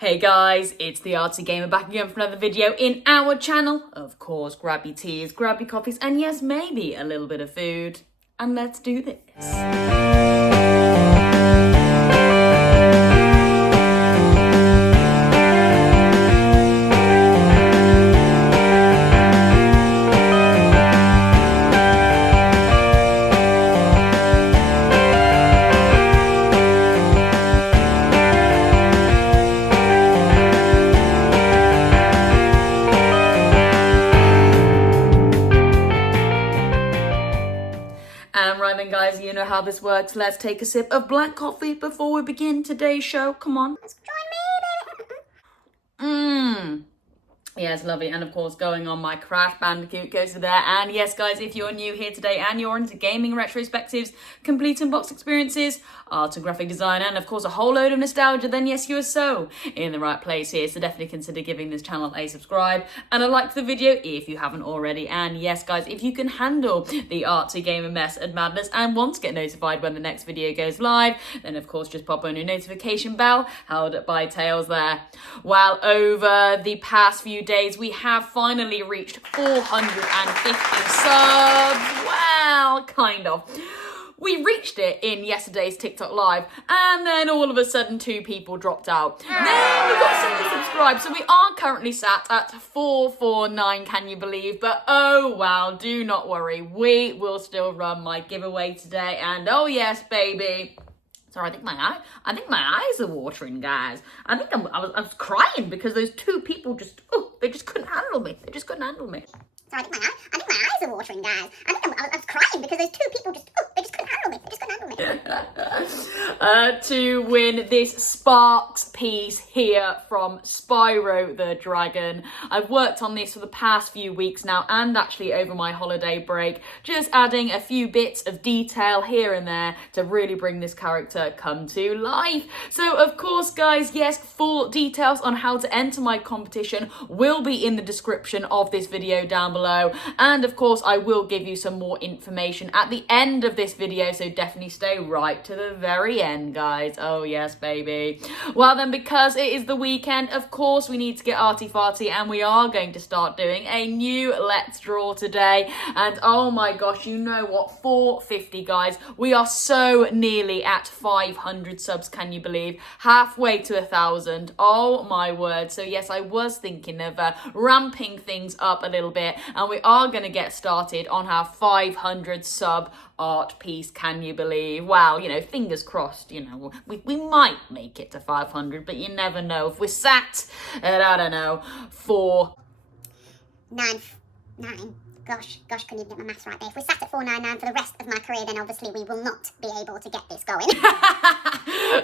Hey guys, it's the Artsy Gamer back again for another video in our channel. Of course, grab your teas, grab your coffees, and yes, maybe a little bit of food. And let's do this. Right then guys, you know how this works. Let's take a sip of black coffee before we begin today's show. Come on. Let's join me. Yes, lovely. And of course, going on, my Crash Bandicoot goes to there. And yes, guys, if you're new here today and you're into gaming retrospectives, complete unbox experiences, art and graphic design, and of course, a whole load of nostalgia, then yes, you are so in the right place here. So definitely consider giving this channel a subscribe and a like to the video if you haven't already. And yes, guys, if you can handle the Artsy Gamer mess and madness and want to get notified when the next video goes live, then of course, just pop on your notification bell, held by Tails there. Well, over the past few days, we have finally reached 450 subs. Well, kind of. We reached it in yesterday's TikTok live, and then all of a sudden 2 people dropped out. Then we got 70 subscribed, so we are currently sat at 449, can you believe? But oh wow, do not worry, we will still run my giveaway today, and oh yes, baby. Sorry, I think my eyes are watering, guys. I was crying because those 2 people they just couldn't handle me. They just couldn't handle me. Sorry, I think my eyes are watering, guys. I was crying because those 2 people they just couldn't handle me. They just couldn't handle me. To win this Sparks piece here from Spyro the Dragon. I've worked on this for the past few weeks now and actually over my holiday break, just adding a few bits of detail here and there to really bring this character come to life. So of course, guys, yes, full details on how to enter my competition will be in the description of this video down below. And of course, I will give you some more information at the end of this video, so definitely stay right to the very end, guys. Oh yes, baby. Well then, because it is the weekend, of course we need to get arty-farty, and we are going to start doing a new Let's Draw today. And oh my gosh, you know what? 450, guys. We are so nearly at 500 subs, can you believe? Halfway to 1,000. Oh my word. So yes, I was thinking of ramping things up a little bit, and we are going to get started on our 500 sub art piece, can you believe? Well, you know, fingers crossed, you know, we might make it to 500, but you never know. If we're sat at, I don't know, 499, gosh, couldn't even get my maths right there. If we're sat at 499 for the rest of my career, then obviously we will not be able to get this going.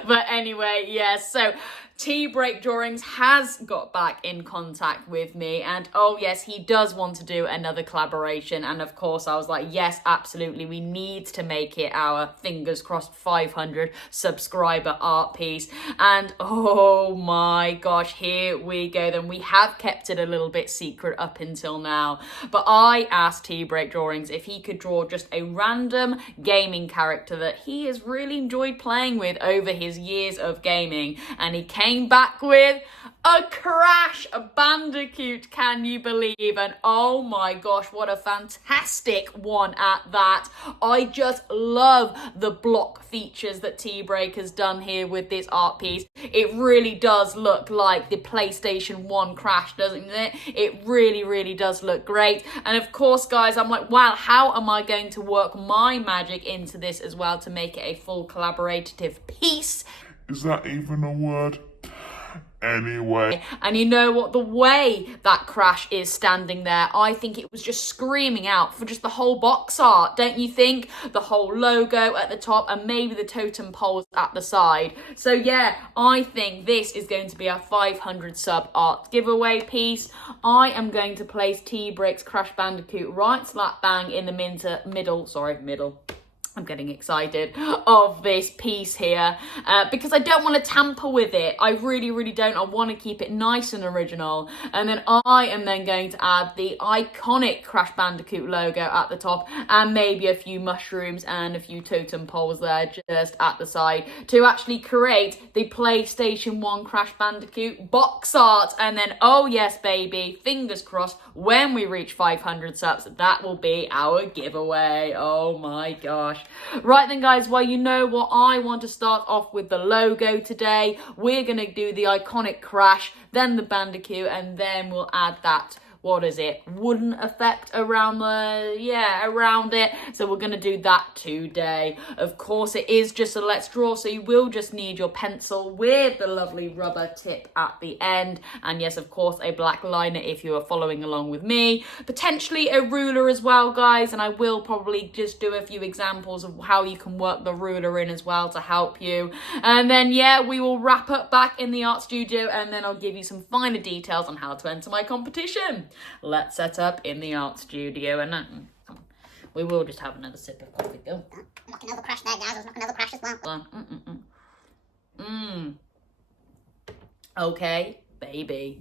But anyway, yes, so T-Break Drawings has got back in contact with me, and oh yes, he does want to do another collaboration. And of course I was like, yes, absolutely, we need to make it our, fingers crossed, 500 subscriber art piece. And oh my gosh, here we go then. We have kept it a little bit secret up until now, but I asked T-Break Drawings if he could draw just a random gaming character that he has really enjoyed playing with over his years of gaming, and he came back with a Crash Bandicoot, can you believe? And oh my gosh, what a fantastic one at that. I just love the block features that T-Break has done here with this art piece. It really does look like the PlayStation 1 Crash, doesn't it? It really does look great. And of course, guys, I'm like, wow, how am I going to work my magic into this as well to make it a full collaborative piece? Is that even a word? Anyway. And you know what? The way that Crash is standing there, I think it was just screaming out for just the whole box art, don't you think? The whole logo at the top and maybe the totem poles at the side. So yeah, I think this is going to be our 500 sub art giveaway piece. I am going to place T-Break's Crash Bandicoot right slap bang in the middle. I'm getting excited of this piece here because I don't want to tamper with it. I really don't. I want to keep it nice and original. And then I am then going to add the iconic Crash Bandicoot logo at the top and maybe a few mushrooms and a few totem poles there just at the side to actually create the PlayStation 1 Crash Bandicoot box art. And then, oh yes, baby, fingers crossed, when we reach 500 subs, that will be our giveaway. Oh my gosh. Right then, guys, well, you know what? I want to start off with the logo today. We're going to do the iconic Crash, then the Bandicoot, and then we'll add that, what is it, wooden effect around around it. So we're going to do that today. Of course, it is just a let's draw, so you will just need your pencil with the lovely rubber tip at the end. And yes, of course, a black liner if you are following along with me. Potentially a ruler as well, guys, and I will probably just do a few examples of how you can work the ruler in as well to help you. And then, yeah, we will wrap up back in the art studio, and then I'll give you some finer details on how to enter my competition. Let's set up in the art studio, and we will just have another sip of coffee. Go. I'm knocking over Crash there, guys. I was knocking over Crash as well. Okay, baby.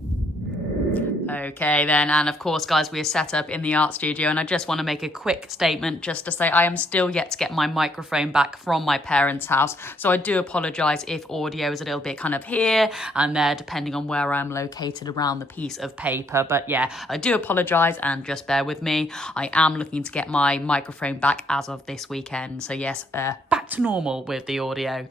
Okay then, and of course, guys, we are set up in the art studio, and I just want to make a quick statement just to say I am still yet to get my microphone back from my parents' house, so I do apologise if audio is a little bit kind of here and there depending on where I'm located around the piece of paper. But yeah, I do apologise and just bear with me. I am looking to get my microphone back as of this weekend, so yes, back to normal with the audio.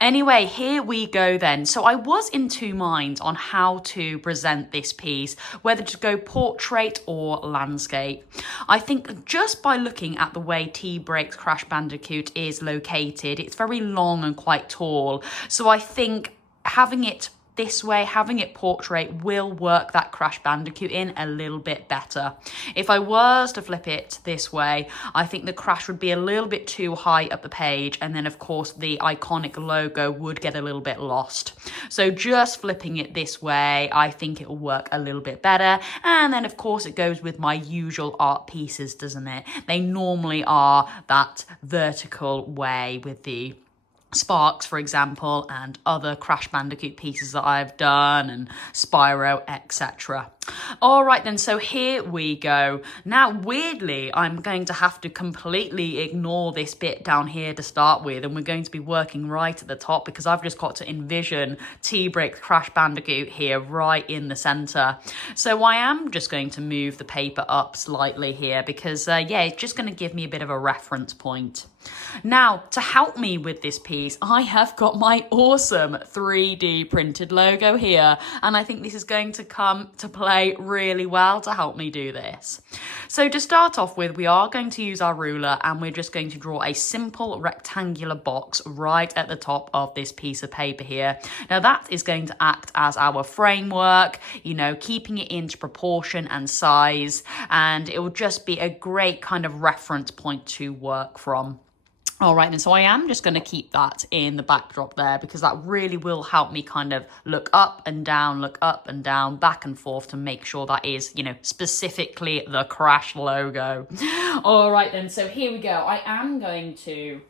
Anyway, here we go then. So I was in two minds on how to present this piece, whether to go portrait or landscape. I think just by looking at the way T-Break's Crash Bandicoot is located, it's very long and quite tall. So I think having it this way, having it portrait, will work that Crash Bandicoot in a little bit better. If I was to flip it this way, I think the Crash would be a little bit too high up the page, and then of course the iconic logo would get a little bit lost. So just flipping it this way, I think it will work a little bit better. And then of course it goes with my usual art pieces, doesn't it? They normally are that vertical way with the Sparks, for example, and other Crash Bandicoot pieces that I've done, and Spyro, etc. All right then, so here we go. Now, weirdly, I'm going to have to completely ignore this bit down here to start with, and we're going to be working right at the top because I've just got to envision T-Break's Crash Bandicoot here right in the center. So I am just going to move the paper up slightly here because, yeah, it's just going to give me a bit of a reference point. Now, to help me with this piece, I have got my awesome 3D printed logo here, and I think this is going to come to play really well to help me do this. So to start off with, we are going to use our ruler, and we're just going to draw a simple rectangular box right at the top of this piece of paper here. Now that is going to act as our framework, you know, keeping it into proportion and size, and it will just be a great kind of reference point to work from. All right, then, so I am just going to keep that in the backdrop there because that really will help me kind of look up and down, back and forth to make sure that is, you know, specifically the Crash logo. All right, then, so here we go. I am going to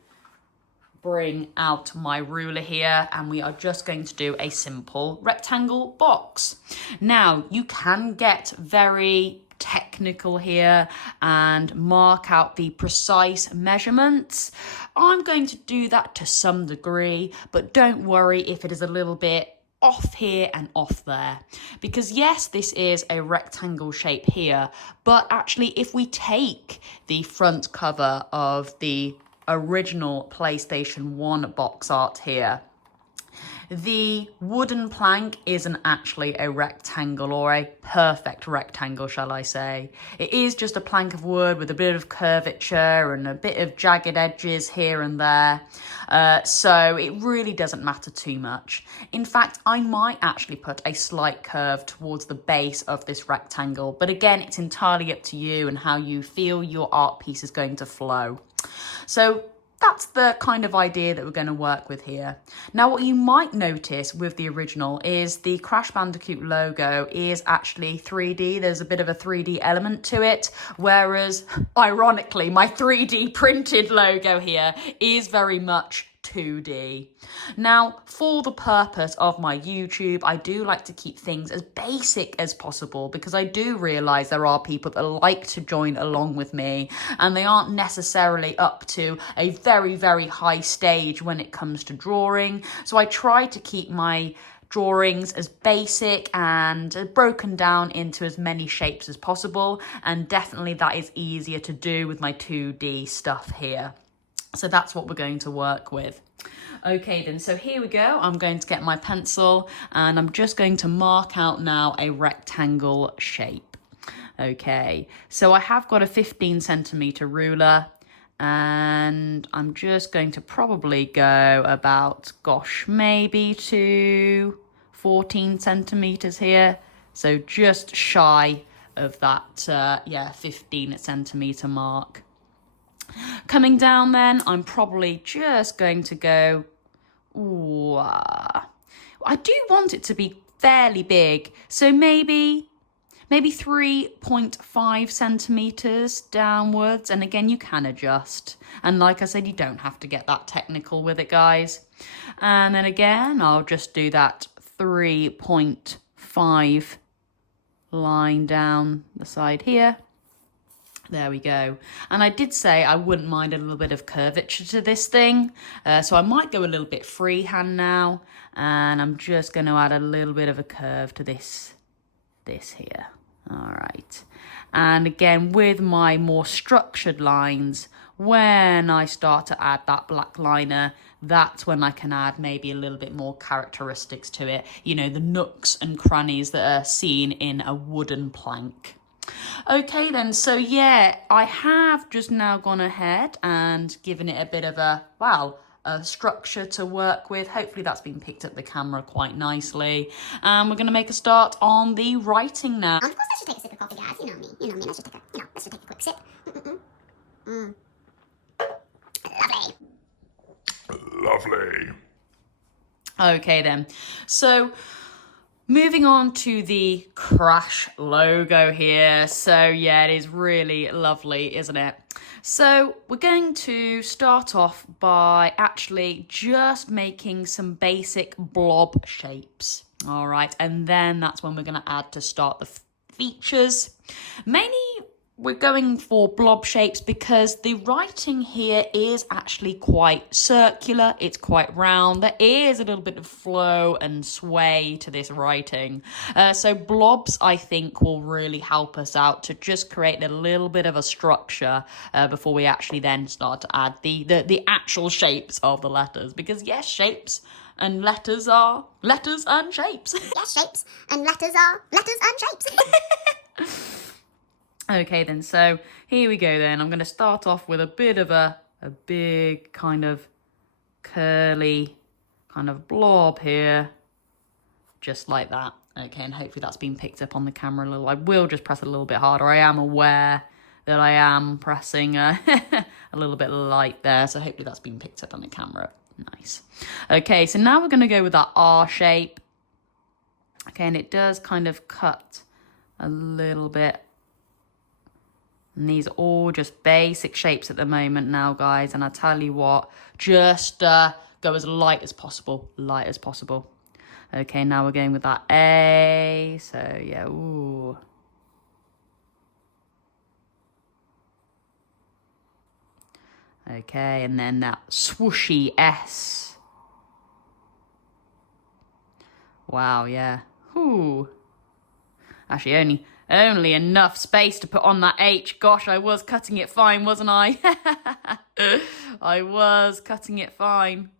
bring out my ruler here, and we are just going to do a simple rectangle box. Now, you can get very technical here and mark out the precise measurements. I'm going to do that to some degree, but don't worry if it is a little bit off here and off there, because yes, this is a rectangle shape here, but actually if we take the front cover of the original PlayStation 1 box art here, the wooden plank isn't actually a rectangle, or a perfect rectangle, shall I say. It is just a plank of wood with a bit of curvature and a bit of jagged edges here and there. So it really doesn't matter too much. In fact, I might actually put a slight curve towards the base of this rectangle. But again, it's entirely up to you and how you feel your art piece is going to flow. So that's the kind of idea that we're going to work with here. Now, what you might notice with the original is the Crash Bandicoot logo is actually 3D. There's a bit of a 3D element to it, whereas, ironically, my 3D printed logo here is very much 2D. Now, for the purpose of my YouTube, I do like to keep things as basic as possible because I do realise there are people that like to join along with me and they aren't necessarily up to a very, very high stage when it comes to drawing. So I try to keep my drawings as basic and broken down into as many shapes as possible, and definitely that is easier to do with my 2D stuff here. So that's what we're going to work with. Okay then, so here we go. I'm going to get my pencil and I'm just going to mark out now a rectangle shape. Okay, so I have got a 15 centimeter ruler and I'm just going to probably go about, gosh, maybe to 14 centimeters here. So just shy of that, 15 centimeter mark. Coming down then, I'm probably just going to go, I do want it to be fairly big, so maybe 3.5 centimeters downwards, and again, you can adjust. And like I said, you don't have to get that technical with it, guys. And then again, I'll just do that 3.5 line down the side here. There we go. And I did say I wouldn't mind a little bit of curvature to this thing. So I might go a little bit freehand now. And I'm just going to add a little bit of a curve to this here. All right. And again, with my more structured lines, when I start to add that black liner, that's when I can add maybe a little bit more characteristics to it. You know, the nooks and crannies that are seen in a wooden plank. Okay then, so yeah, I have just now gone ahead and given it a bit of a structure to work with. Hopefully that's been picked up the camera quite nicely. And we're going to make a start on the writing now. Of course, let's just take a sip of coffee, guys. You know me. Let's just take a quick sip. Lovely. Okay then, so moving on to the Crash logo here. So yeah, it is really lovely, isn't it? So we're going to start off by actually just making some basic blob shapes. All right, and then that's when we're going to add to start the features. Mainly we're going for blob shapes because the writing here is actually quite circular. It's quite round. There is a little bit of flow and sway to this writing. So blobs, I think, will really help us out to just create a little bit of a structure before we actually then start to add the actual shapes of the letters. Because yes, shapes and letters are letters and shapes. Yes, shapes and letters are letters and shapes. Okay then, so here we go then. I'm going to start off with a bit of a big kind of curly kind of blob here. Just like that. Okay, and hopefully that's been picked up on the camera a little. I will just press a little bit harder. I am aware that I am pressing a little bit light there. So hopefully that's been picked up on the camera. Nice. Okay, so now we're going to go with that R shape. Okay, and it does kind of cut a little bit. And these are all just basic shapes at the moment now, guys. And I tell you what, just go as light as possible. Light as possible. Okay, now we're going with that A. So, yeah, ooh. Okay, and then that swooshy S. Wow, yeah. Ooh. Actually, only enough space to put on that H. Gosh, I was cutting it fine, wasn't I? I was cutting it fine.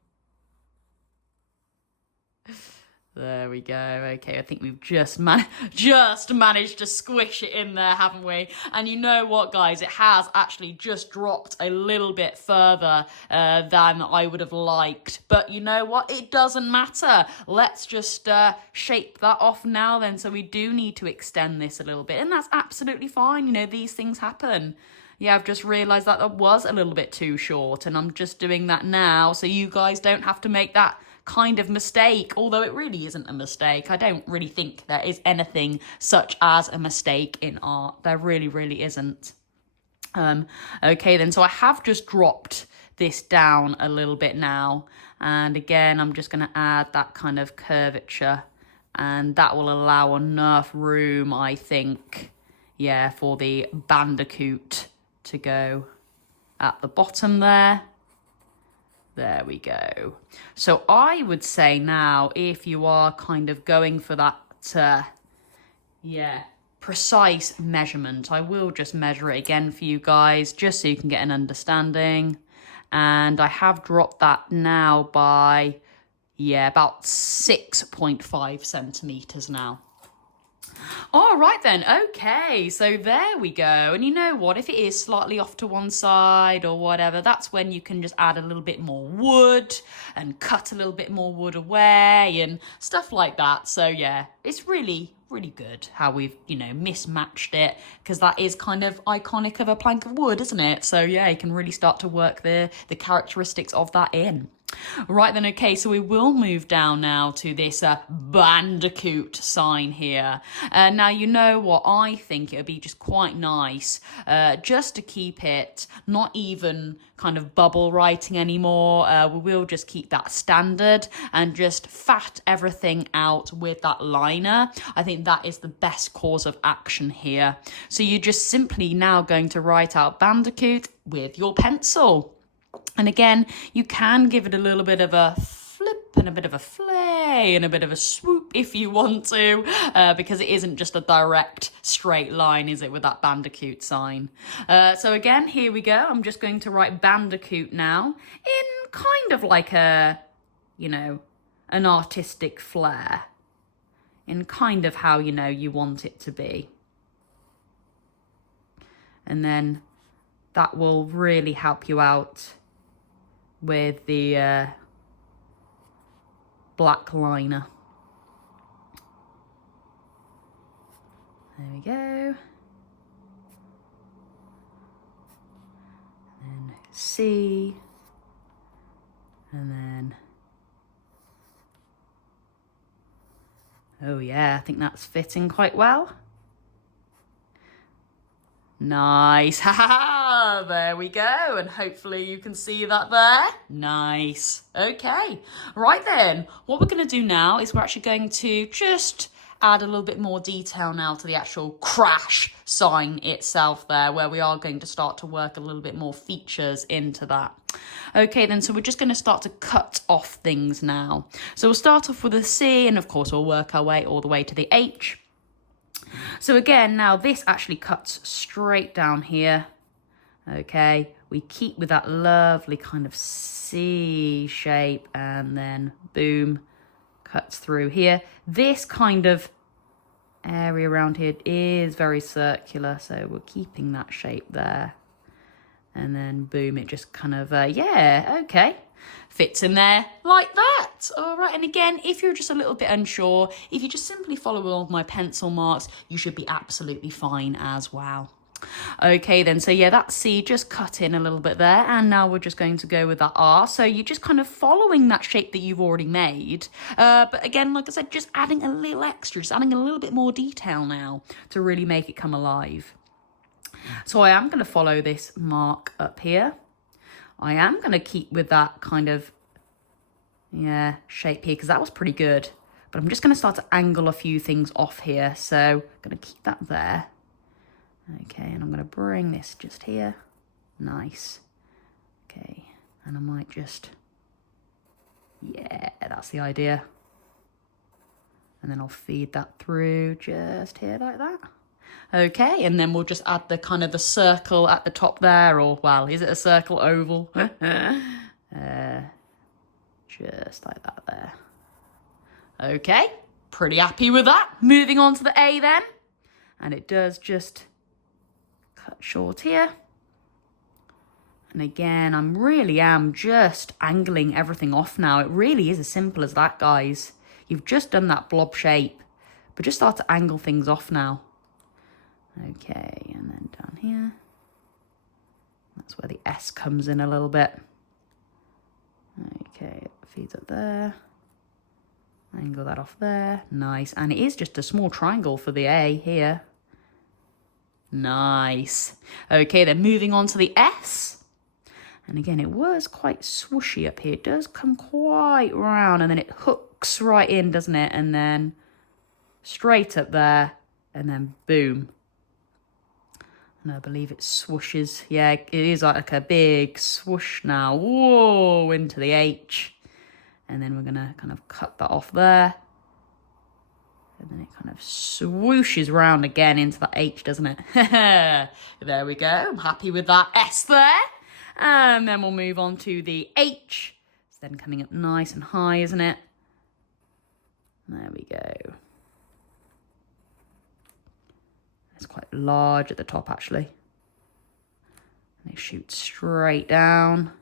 There we go. Okay, I think we've just managed to squish it in there, haven't we? And you know what, guys? It has actually just dropped a little bit further than I would have liked. But you know what? It doesn't matter. Let's just shape that off now then. So we do need to extend this a little bit. And that's absolutely fine. You know, these things happen. Yeah, I've just realised that that was a little bit too short, and I'm just doing that now so you guys don't have to make that kind of mistake, although it really isn't a mistake. I don't really think there is anything such as a mistake in art. There really, really isn't. Okay then, so I have just dropped this down a little bit now, and again I'm just going to add that kind of curvature, and that will allow enough room, I think, yeah, for the bandicoot to go at the bottom there. There we go. So I would say now, if you are kind of going for that yeah, precise measurement, I will just measure it again for you guys just so you can get an understanding. And I have dropped that now by, yeah, about 6.5 centimeters now. All right then, okay, so there we go. And you know what, if it is slightly off to one side or whatever, that's when you can just add a little bit more wood and cut a little bit more wood away and stuff like that. So yeah, it's really good how we've, you know, mismatched it, because that is kind of iconic of a plank of wood, isn't it? So yeah, you can really start to work the characteristics of that in. Right then, okay, so we will move down now to this bandicoot sign here. Now, you know what, I think it would be just quite nice just to keep it not even kind of bubble writing anymore. We will just keep that standard and just fat everything out with that liner. I think that is the best course of action here. So you're just simply now going to write out bandicoot with your pencil. And again, you can give it a little bit of a flip and a bit of a flay and a bit of a swoop if you want to, because it isn't just a direct straight line, is it, with that bandicoot sign? So again, here we go. I'm just going to write bandicoot now in kind of like a, you know, an artistic flair, in kind of how, you know, you want it to be. And then that will really help you out with the black liner. There we go. And C. And then, oh yeah, I think that's fitting quite well. Nice, ha! There we go, and hopefully you can see that there. Nice. Okay, right then, what we're going to do now is we're actually going to just add a little bit more detail now to the actual crash sign itself there, where we are going to start to work a little bit more features into that. Okay then, so we're just going to start to cut off things now. So we'll start off with a C, and of course we'll work our way all the way to the H. So again, now this actually cuts straight down here. Okay, we keep with that lovely kind of C shape, and then boom, cuts through here. This kind of area around here is very circular, so we're keeping that shape there. And then boom, it just kind of, yeah, okay, fits in there like that. All right, and again, if you're just a little bit unsure, if you just simply follow all of my pencil marks, you should be absolutely fine as well. Okay then, so yeah, that C just cut in a little bit there, and now we're just going to go with that R. So you're just kind of following that shape that you've already made, but again, like I said, just adding a little extra, just adding a little bit more detail now to really make it come alive. So I am going to follow this mark up here. I am going to keep with that kind of, yeah, shape here, because that was pretty good. But I'm just going to start to angle a few things off here. So I'm going to keep that there. Okay, and I'm going to bring this just here. Nice. Okay, and I might just, yeah, that's the idea. And then I'll feed that through just here like that. Okay, and then we'll just add the kind of the circle at the top there, or, well, is it a circle, oval? Just like that there. Okay, pretty happy with that. Moving on to the A then. And it does just cut short here. And again, I really am just angling everything off now. It really is as simple as that, guys. You've just done that blob shape, but just start to angle things off now. Okay, and then down here. That's where the S comes in a little bit. Okay, it feeds up there. Angle that off there. Nice. And it is just a small triangle for the A here. Nice. Okay, then moving on to the S. And again, it was quite swooshy up here. It does come quite round and then it hooks right in, doesn't it? And then straight up there and then boom. And I believe it swooshes. Yeah, it is like a big swoosh now. Whoa, into the H. And then we're going to kind of cut that off there. And then it kind of swooshes round again into the H, doesn't it? There we go. I'm happy with that S there. And then we'll move on to the H. It's then coming up nice and high, isn't it? There we go. It's quite large at the top, actually. And it shoots straight down.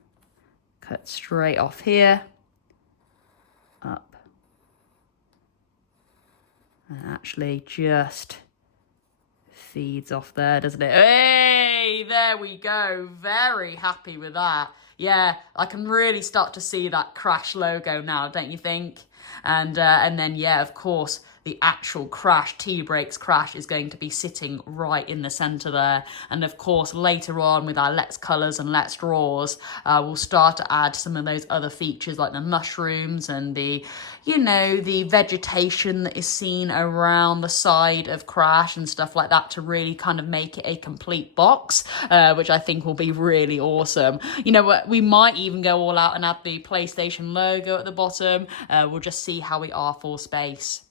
Cut straight off here. Up. And actually just feeds off there, doesn't it? Hey, there we go. Very happy with that. Yeah, I can really start to see that Crash logo now, don't you think? And then, yeah, of course, the actual Crash, T-Brakes Crash, is going to be sitting right in the centre there. And of course, later on with our Let's Colours and Let's Draws, we'll start to add some of those other features like the mushrooms and the, you know, the vegetation that is seen around the side of Crash and stuff like that to really kind of make it a complete box, which I think will be really awesome. You know what, we might even go all out and add the PlayStation logo at the bottom. We'll just see how we are for space.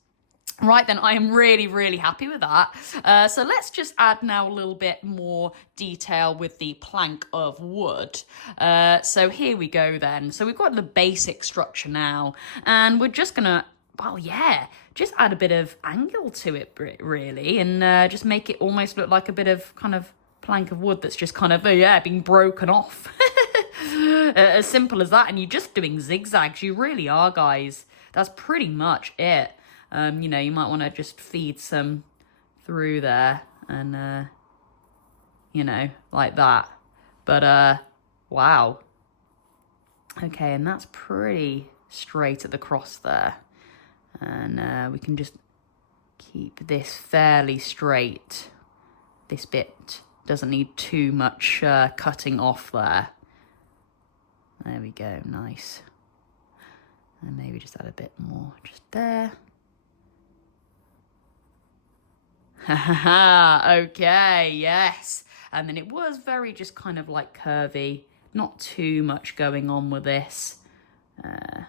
Right then, I am really, really happy with that. So let's just add now a little bit more detail with the plank of wood. So here we go then. So we've got the basic structure now, and we're just gonna, well, yeah, just add a bit of angle to it, really, and just make it almost look like a bit of kind of plank of wood that's just kind of, yeah, being broken off. As simple as that, and you're just doing zigzags. You really are, guys. That's pretty much it. You know, you might want to just feed some through there and, you know, like that. But, wow. Okay, and that's pretty straight at the cross there. And we can just keep this fairly straight. This bit doesn't need too much cutting off there. There we go, nice. And maybe just add a bit more just there. Okay, yes. And then it was very just kind of like curvy. Not too much going on with this. Yeah,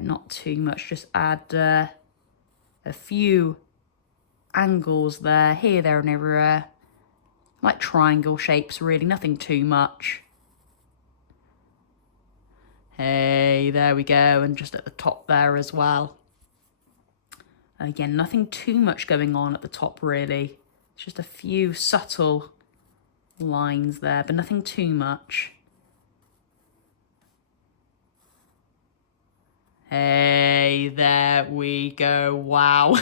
not too much. Just add a few angles there, here, there, and everywhere. Like triangle shapes, really. Nothing too much. Hey, there we go. And just at the top there as well. Again, nothing too much going on at the top, really. It's just a few subtle lines there, but nothing too much. Hey, there we go. Wow.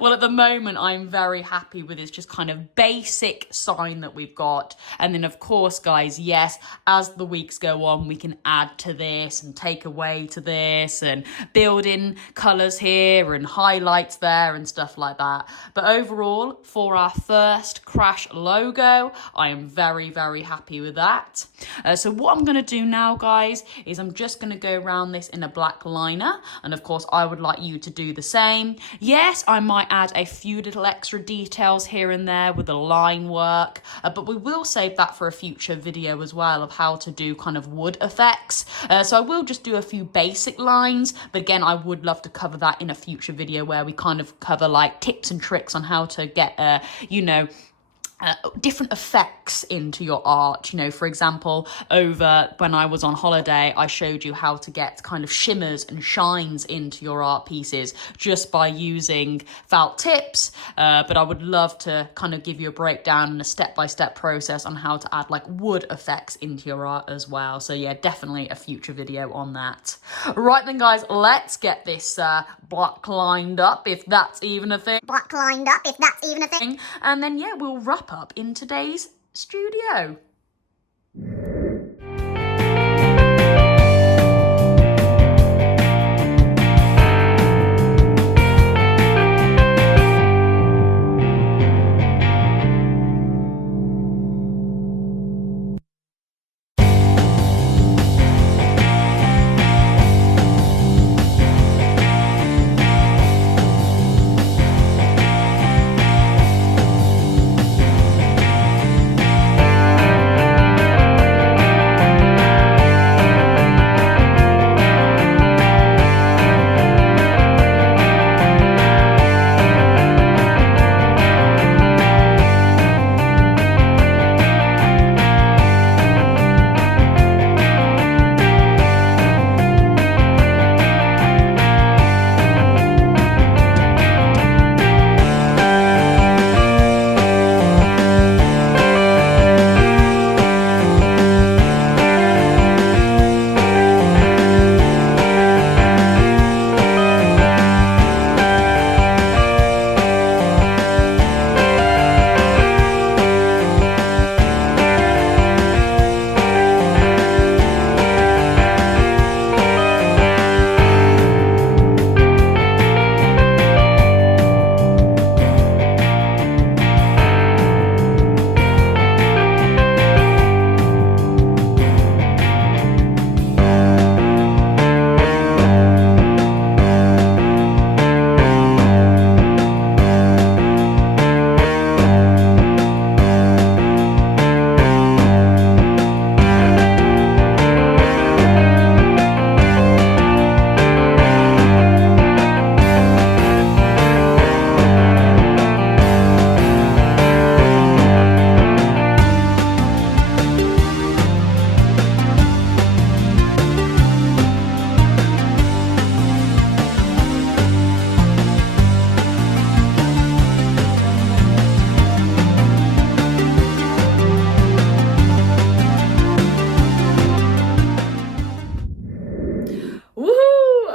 Well, at the moment, I'm very happy with this just kind of basic sign that we've got. And then, of course, guys, yes, as the weeks go on, we can add to this and take away to this and build in colours here and highlights there and stuff like that. But overall, for our first Crash logo, I am very, very happy with that. So what I'm going to do now, guys, is I'm just going to go around this in a black liner, and of course I would like you to do the same. Yes, I might add a few little extra details here and there with the line work, but we will save that for a future video as well of how to do kind of wood effects. So I will just do a few basic lines, but again, I would love to cover that in a future video where we kind of cover like tips and tricks on how to get you know, different effects into your art. You know, for example, over when I was on holiday, I showed you how to get kind of shimmers and shines into your art pieces just by using felt tips. But I would love to kind of give you a breakdown and a step-by-step process on how to add like wood effects into your art as well. So yeah, definitely a future video on that. Right then, guys, let's get this black lined up, if that's even a thing. Black lined up, if that's even a thing. And then, yeah, we'll wrap up in today's studio.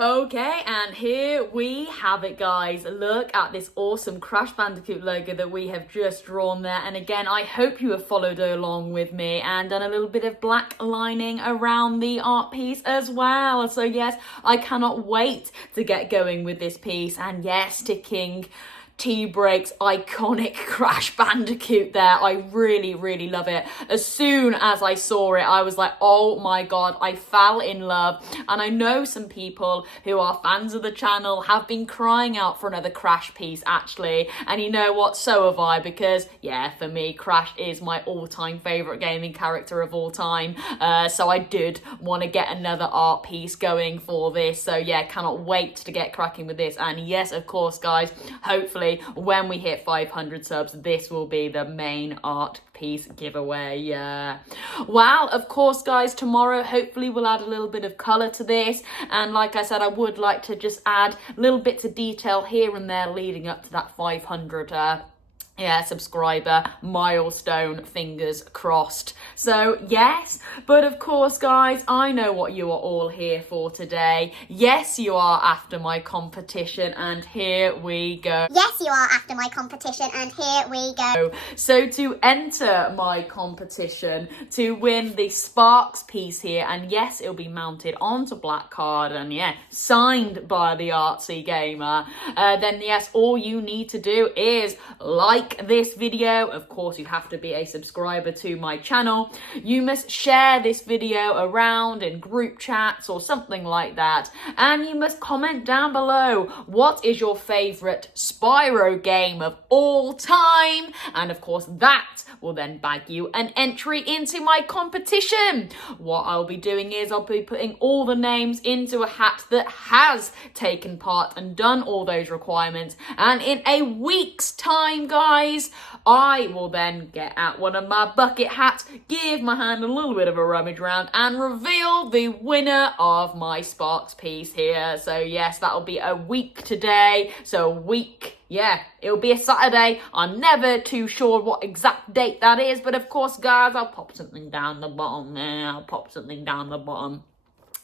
Okay, and here we have it, guys. Look at this awesome Crash Bandicoot logo that we have just drawn there. And again, I hope you have followed along with me and done a little bit of black lining around the art piece as well. So yes, I cannot wait to get going with this piece. And yes, sticking T-Break's iconic Crash Bandicoot there. I really, really love it. As soon as I saw it, I was like, oh my god, I fell in love. And I know some people who are fans of the channel have been crying out for another Crash piece, actually. And you know what? So have I, because, yeah, for me, Crash is my all-time favourite gaming character of all time. So I did want to get another art piece going for this. So, yeah, cannot wait to get cracking with this. And yes, of course, guys, hopefully when we hit 500 subs, this will be the main art piece giveaway. Yeah. Well, of course, guys, tomorrow hopefully we'll add a little bit of colour to this, and like I said, I would like to just add little bits of detail here and there leading up to that 500 subscriber milestone, fingers crossed. So yes, but of course, guys, I know what you are all here for today. Yes, you are after my competition, and here we go. Yes, you are after my competition, and here we go. So to enter my competition, to win the Sparks piece here, and yes, it'll be mounted onto black card, and yeah, signed by the artsy gamer, then yes, all you need to do is like this video. Of course, you have to be a subscriber to my channel. You must share this video around in group chats or something like that, and you must comment down below what is your favorite Spyro game of all time, and of course that will then bag you an entry into my competition. What I'll be doing is I'll be putting all the names into a hat that has taken part and done all those requirements, and in a week's time, guys, I will then get out one of my bucket hats, give my hand a little bit of a rummage around, and reveal the winner of my Sparks piece here. So yes, that'll be a week today. So a week, yeah, it'll be a Saturday. I'm never too sure what exact date that is, but of course, guys, I'll pop something down the bottom there. I'll pop something down the bottom.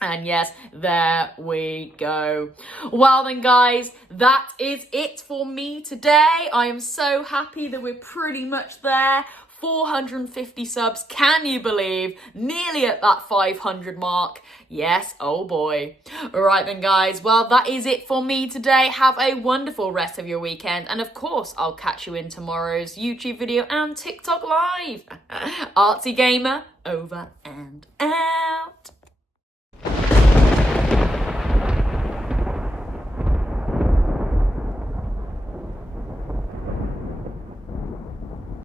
And yes, there we go. Well then guys, that is it for me today. I am so happy that we're pretty much there. 450 subs, can you believe? Nearly at that 500 mark. Yes, oh boy. Alright then guys, well that is it for me today. Have a wonderful rest of your weekend. And of course, I'll catch you in tomorrow's YouTube video and TikTok live. Artsy Gamer, over and out.